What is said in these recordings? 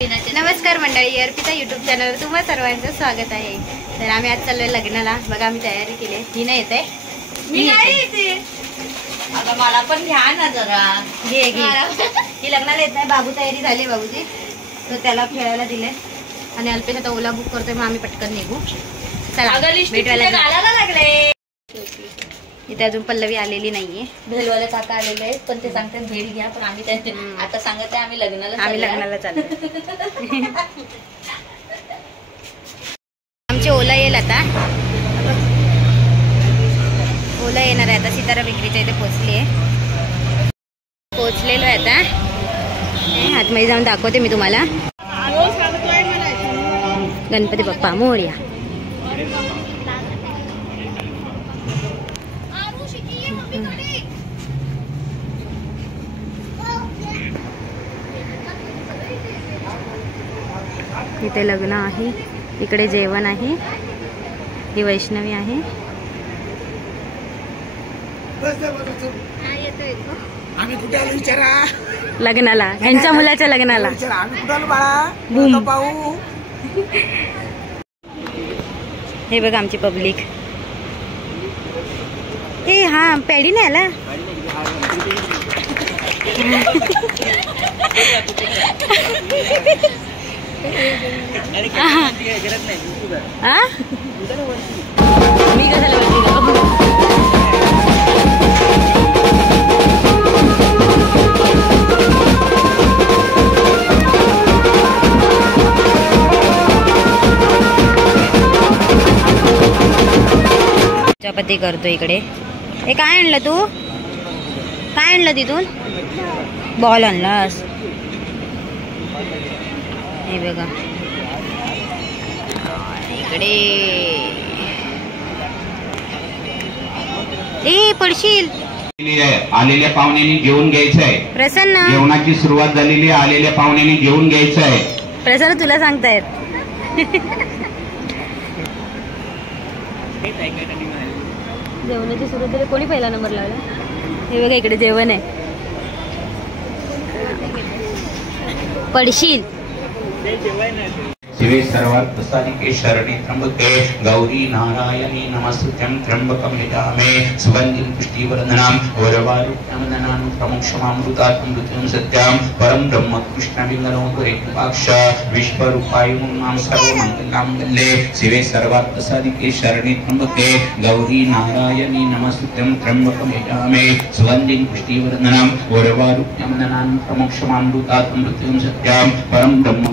नमस्कार मंडळी, अर्पिता यूट्यूब चॅनलवर तुम्हा सर्वांचं स्वागत आहे। तर आम्ही आज चाललोय लग्नाला। बघा आम्ही तयारी केली। ही नाही येते, मी नाही येते। आता मला पण घ्या ना जरा। घे ही लग्नाला येत नाही। बाबू तयारी झाली बाबूची, तर त्याला खेळायला दिले आणि अल्पेश आता ओला बुक करतोय। मग आम्ही पटकन निघू। चला भेटवायला लागले। इथे अजून पल्लवी आलेली नाहीये। भेलवाले काका आलेले आहेत, पण ते सांगतात भेट घ्या, पण आम्ही आता सांगत आहे आम्ही लग्नाला चाललोय। आमची ओला येईल आता। ओला येणार आहे आता। सितारा बेकरीच्या इथे पोहोचलेलो आहे आता। आतमध्ये जाऊन दाखवते मी तुम्हाला। गणपती बाप्पा मोरया। इथे लग्न आहे, इकडे जेवण आहे। ही वैष्णवी आहे। आम्ही कुठे आलो विचारा? लग्नाला, ह्यांच्या मुलाच्या लग्नाला। आम्ही कुठे आलो बाळा? पाहू। हे बघा आमची पब्लिक। हे हा पॅडी नाही आला। मी कशाला चपाती करतो इकडे। हे काय आणलं तू? काय आणलं तिथून? बॉल आणलास? हे बघा इकडे। ए पडशील। आलेल्या पाहुण्यांनी जेवून घ्यायचंय। प्रसन्न, जेवणाची सुरुवात झालेली आहे। आलेल्या पाहुण्यांनी जेवून घ्यायचंय। प्रसन्न तुला सांगतायत। जेवणाची सुरुवात झाली। कोणी पहिला नंबर लावला? हे बघा इकडे जेवण आहे। पडशील। शिवे सर्वार्थ साधिके शरणे त्र्यंबके गौरी नारायणी नमस्तुभ्यं त्र्यंबकं यजामहे सुगन्धिं पुष्टिवर्धनम् उर्वारुकं प्रमोक्षमामृतामृतं सत्यं परं ब्रह्म कृष्णलिङ्गनोपरिपाक्ष विश्वरूपाय नाम सर्वमङ्गलमाङ्गल्ये शिवे सर्वार्थ साधिके शरणे त्र्यंबके गौरी नारायणी नमस्तुभ्यं त्र्यंबकं यजामहे सुगन्धिं पुष्टिवर्धनम् उर्वारुकं प्रमोक्षमामृतामृतं सत्यं परं ब्रह्म।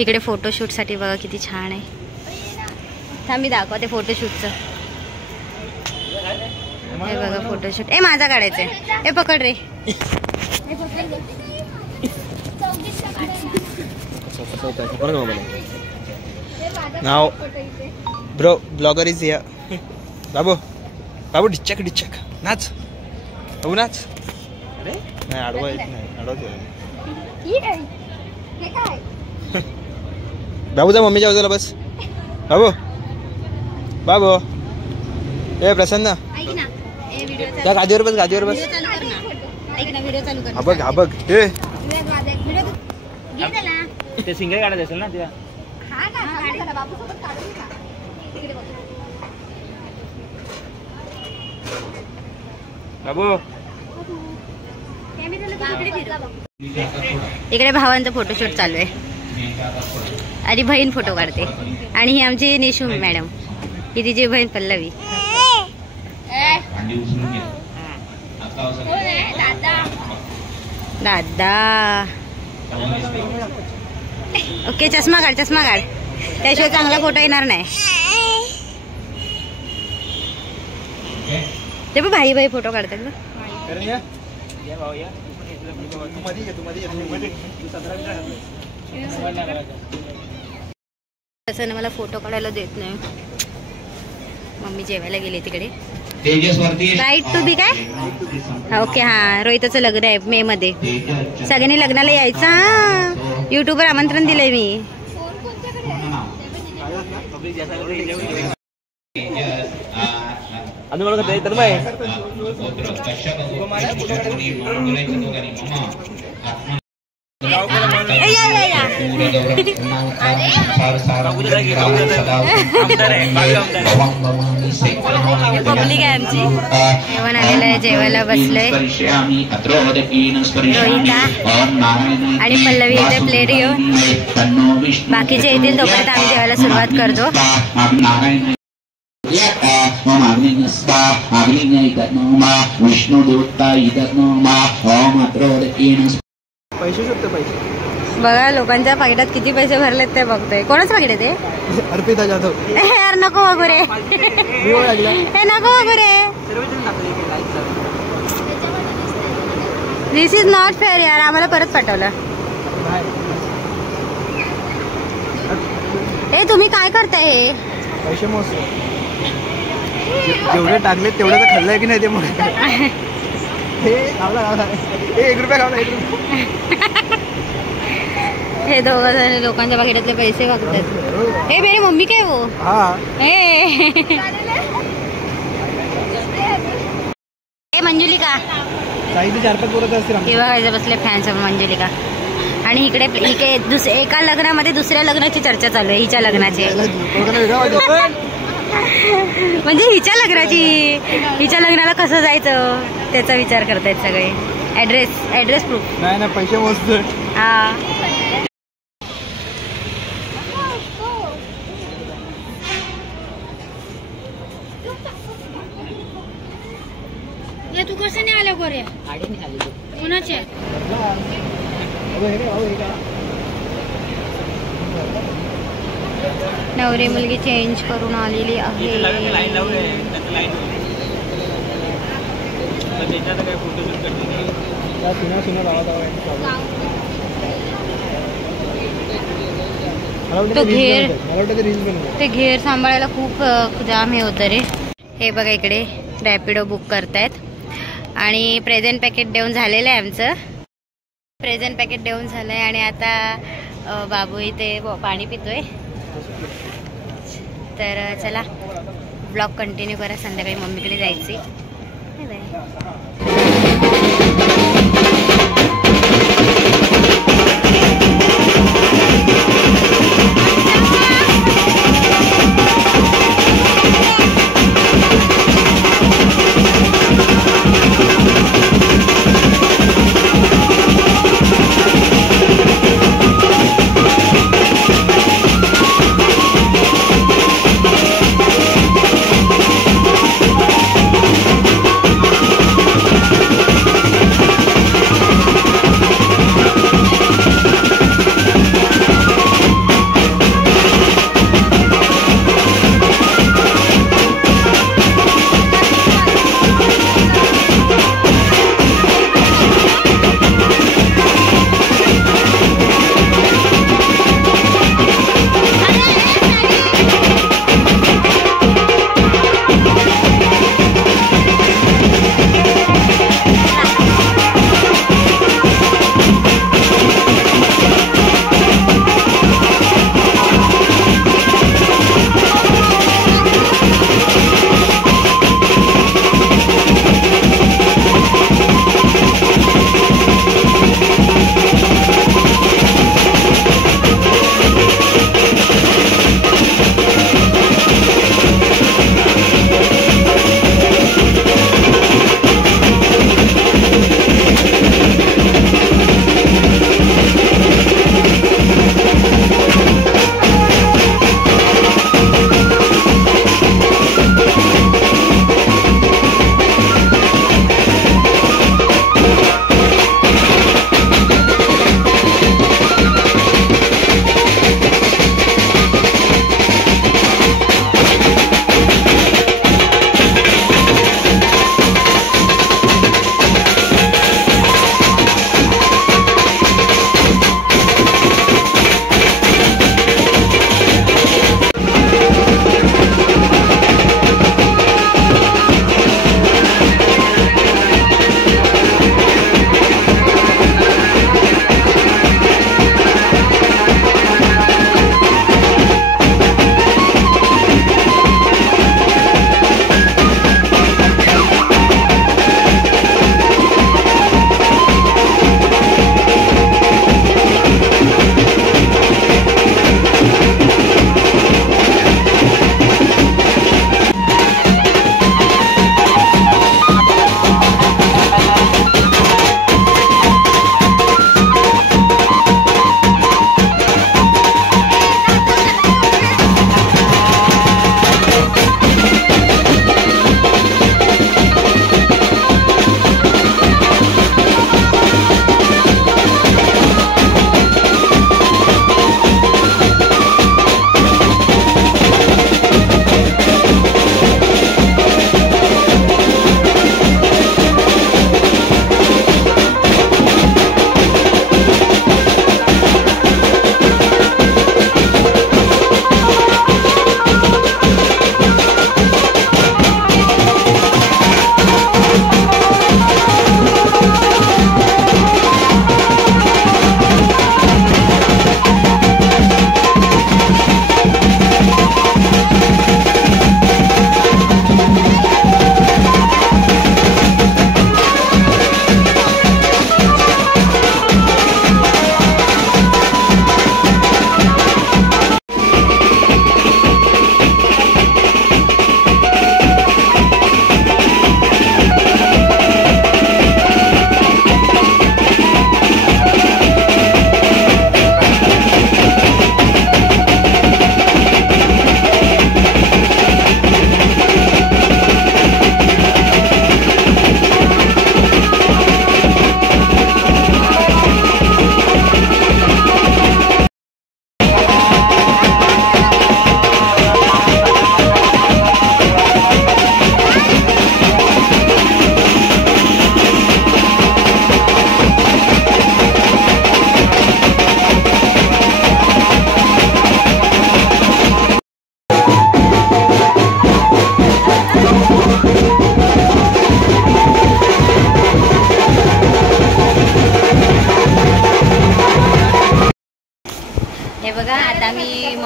इकडे फोटोशूट साठी बघा किती छान आहे। थांब मी दाखवते फोटोशूटचं। हे बघा फोटोशूट। ए माझा काढायचंय। ए पकड रे। नाव ब्रो ब्लॉगर इज हियर। बाबू बाबू डिचक डिचक नाच। बाबू नाच। अरे नाही आडवा येत नाही। आडवा बाबू जा मम्मीच्या बाजूला बस। बाबू बाबू ए प्रसन्न त्या गादीवर बस। गादीवर बस। हा बघ हा बघ। ते सिंगल काढत असेल ना तुला? बाबू इकडे भावांचं फोटोशूट चालू आहे आणि बहीण फोटो काढते। आणि ही आमची निशू मॅडम, ही तिची बहीण पल्लवी। दादा ओके चष्मा काढ, चष्मा काढ, त्याशिवाय चांगला फोटो येणार नाही। ते पण भाई भाई फोटो काढतात ना। असं मला फोटो काढायला देत नाही। मम्मी जेवायला गेली तिकडे। राईट टू बी काय? ओके हा रोहितचं लग्न आहे मे मध्ये। सगळ्यांनी लग्नाला यायचं। हा युट्यूबवर आमंत्रण दिलंय मी। अनुमान करते तर बाय पब्लिक आहे आमची. जेवण आलेलं आहे, जेवायला बसलोय. रोहिता आणि पल्लवी इथे प्लेट घेऊन, बाकीचे येतील तोपर्यंत आम्ही जेवायला सुरुवात करतो. बघा लोकांच्या पाकिटात किती पैसे भरलेत ते बघतोय. कोणाच पाकिट आहे ते? अर्पिता जाधव. यार नको बघू रे, हे नको बघू रे. दिस इज नॉट फेअर यार. आम्हाला परत पाठवलं. हे तुम्ही काय करताय? हे पैसे मोजतो. जेवढे टाकले तेवढं तर खाल्लंय की नाही ते मग. हे 1 रुपया खावला, 1 रुपया. हे दोघं जण लोकांच्या पाकिटातले पैसे बघतात. हे मेरी मम्मी काय हो? हे मंजुलिका. 4-5 पोरं असतील. हे बघायचं बसले फॅन्स मंजुलिका. आणि इकडे एका लग्नामध्ये दुसऱ्या लग्नाची चर्चा चालू आहे. हिच्या लग्नाची म्हणजे हिच्या लग्नाला कसं जायचं त्याचा विचार करतायत सगळे. ऍड्रेस प्रूफ नाही पैसे मोजतो. हा तू कसं नाही आल्या गोऱ्या? कुणाचे? नवरी मुलगी चेंज करून आलेली आहे. ते घेर सांभाळायला खूप जाम हे होतं रे. हे बघा इकडे रॅपिडो बुक करतायत आणि प्रेझेंट पॅकेट देऊन झालेलं आहे आमचं. प्रेझेंट पॅकेट देऊन झालंय आणि आता बाबू इथे पाणी पितोय. तर चला ब्लॉग कंटिन्यू करा. संध्याकाळी मम्मीकडे जायची. बाय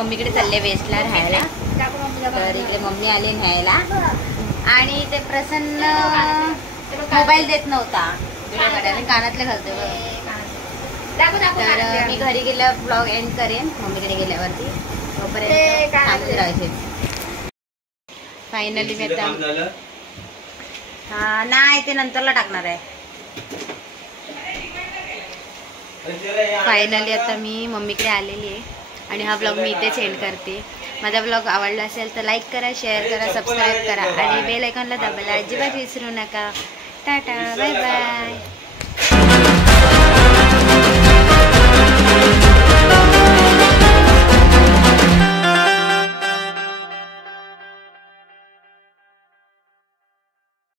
मम्मीकडे चालले वेस्टला राहायला. तर इकडे मम्मी आले न्यायला आणि ते प्रसन्न मोबाईल देत नव्हता व्हिडिओ कानातले घालते. तर मी घरी गेल्यावर ब्लॉग एंड करेन मम्मीकडे गेल्यावरती. तोपर्यंत थांबून राहायचे. फायनली मी आता हा नाही ते नंतरला टाकणार आहे. फायनली आता मी मम्मीकडे आलेली आहे आणि हा ब्लॉग मी इथेच एंड करते. माझा ब्लॉग आवडला असेल तर लाईक करा, शेअर करा, सबस्क्राईब करा आणि बेल आयकॉनला दाबायला अजिबात विसरू नका. Tata, bye bye.